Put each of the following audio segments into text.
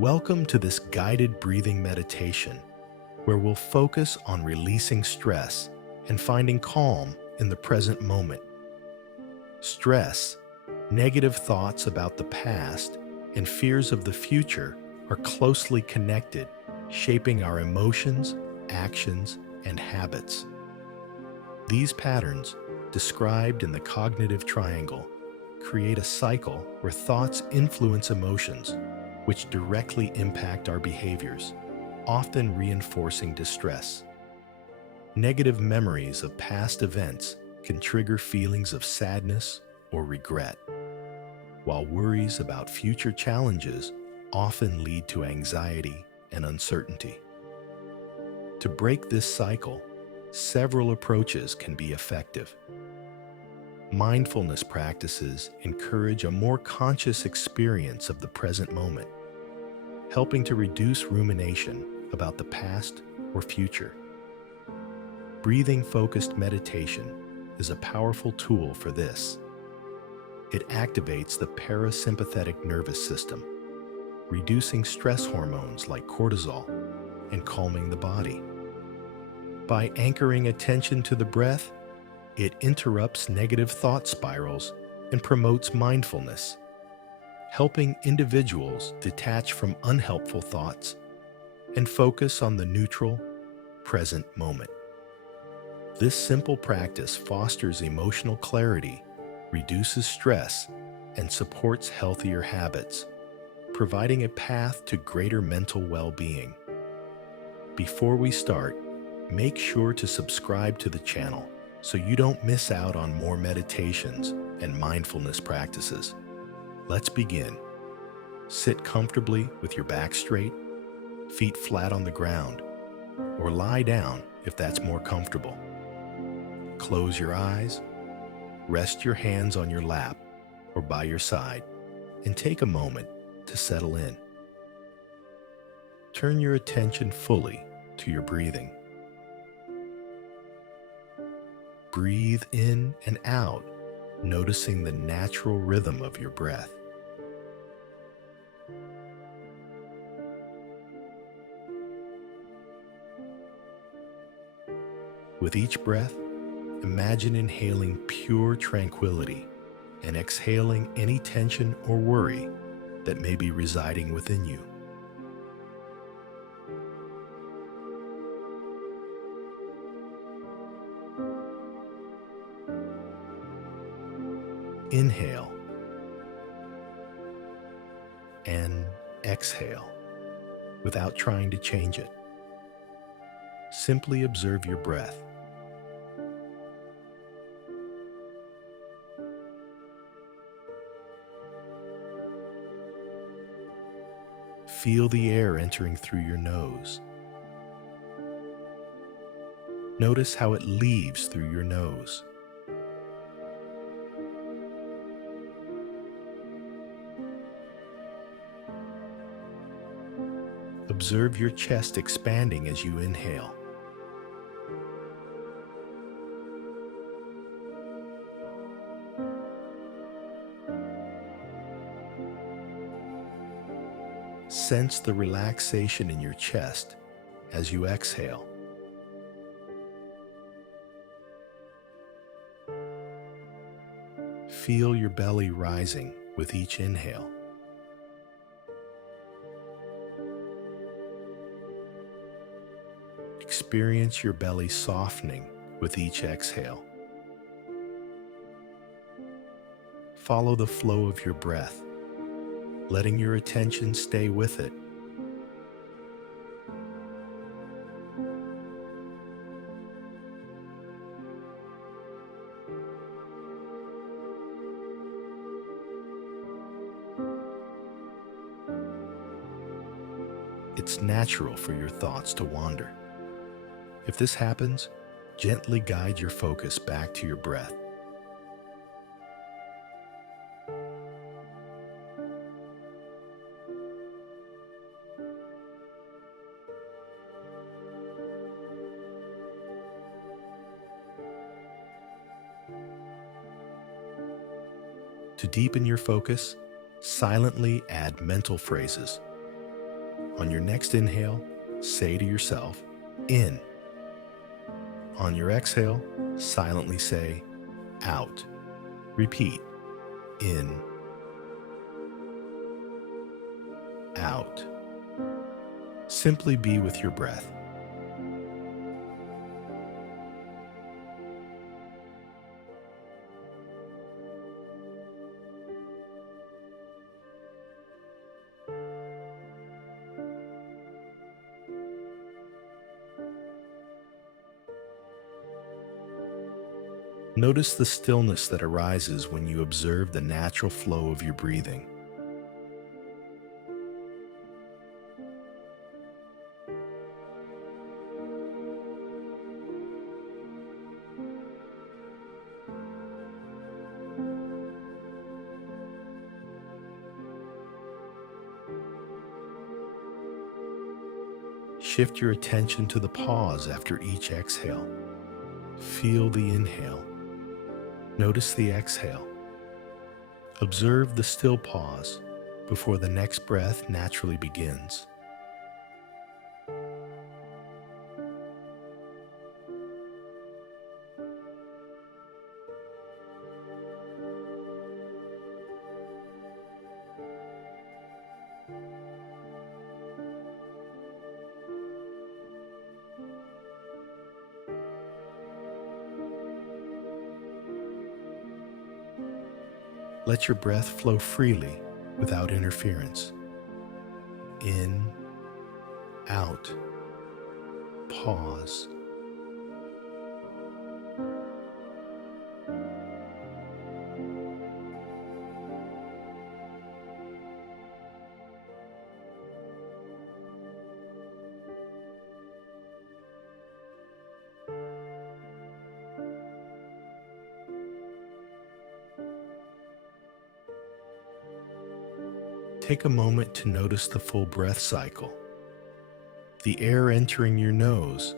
Welcome to this guided breathing meditation where we'll focus on releasing stress and finding calm in the present moment. Stress, negative thoughts about the past, and fears of the future are closely connected, shaping our emotions, actions, and habits. These patterns, described in the cognitive triangle, create a cycle where thoughts influence emotions, which directly impact our behaviors, often reinforcing distress. Negative memories of past events can trigger feelings of sadness or regret, while worries about future challenges often lead to anxiety and uncertainty. To break this cycle, several approaches can be effective. Mindfulness practices encourage a more conscious experience of the present moment, helping to reduce rumination about the past or future. Breathing-focused meditation is a powerful tool for this. It activates the parasympathetic nervous system, reducing stress hormones like cortisol and calming the body. By anchoring attention to the breath, it interrupts negative thought spirals and promotes mindfulness, helping individuals detach from unhelpful thoughts and focus on the neutral, present moment. This simple practice fosters emotional clarity, reduces stress, and supports healthier habits, providing a path to greater mental well-being. Before we start, make sure to subscribe to the channel so you don't miss out on more meditations and mindfulness practices. Let's begin. Sit comfortably with your back straight, feet flat on the ground, or lie down if that's more comfortable. Close your eyes, rest your hands on your lap or by your side, and take a moment to settle in. Turn your attention fully to your breathing. Breathe in and out, noticing the natural rhythm of your breath. With each breath, imagine inhaling pure tranquility and exhaling any tension or worry that may be residing within you. Inhale and exhale without trying to change it. Simply observe your breath. Feel the air entering through your nose. Notice how it leaves through your nose. Observe your chest expanding as you inhale. Sense the relaxation in your chest as you exhale. Feel your belly rising with each inhale. Experience your belly softening with each exhale. Follow the flow of your breath, letting your attention stay with it. It's natural for your thoughts to wander. If this happens, gently guide your focus back to your breath. To deepen your focus, silently add mental phrases. On your next inhale, say to yourself, in. On your exhale, silently say, out. Repeat, in, out. Simply be with your breath. Notice the stillness that arises when you observe the natural flow of your breathing. Shift your attention to the pause after each exhale. Feel the inhale. Notice the exhale. Observe the still pause before the next breath naturally begins. Let your breath flow freely without interference. In, out, pause. Take a moment to notice the full breath cycle. The air entering your nose,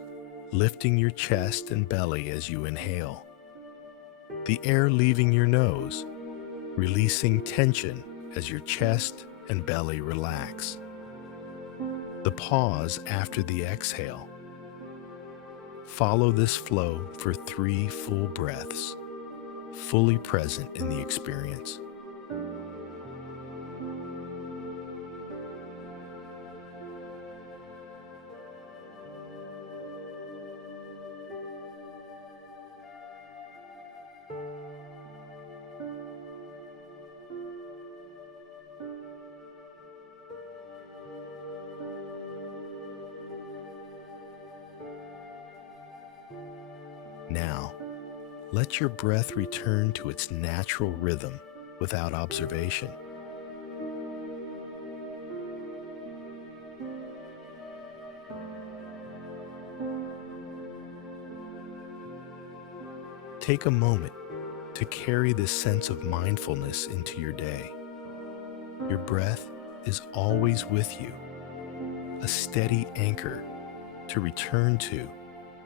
lifting your chest and belly as you inhale. The air leaving your nose, releasing tension as your chest and belly relax. The pause after the exhale. Follow this flow for 3 full breaths, fully present in the experience. Now, let your breath return to its natural rhythm without observation. Take a moment to carry this sense of mindfulness into your day. Your breath is always with you, a steady anchor to return to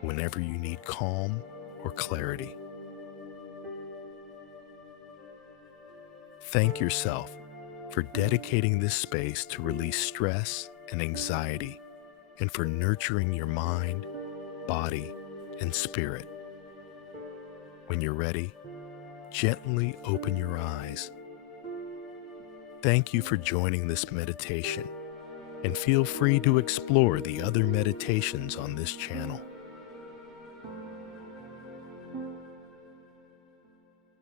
whenever you need calm or clarity. Thank yourself for dedicating this space to release stress and anxiety, and for nurturing your mind, body, and spirit. When you're ready, gently open your eyes. Thank you for joining this meditation, and feel free to explore the other meditations on this channel.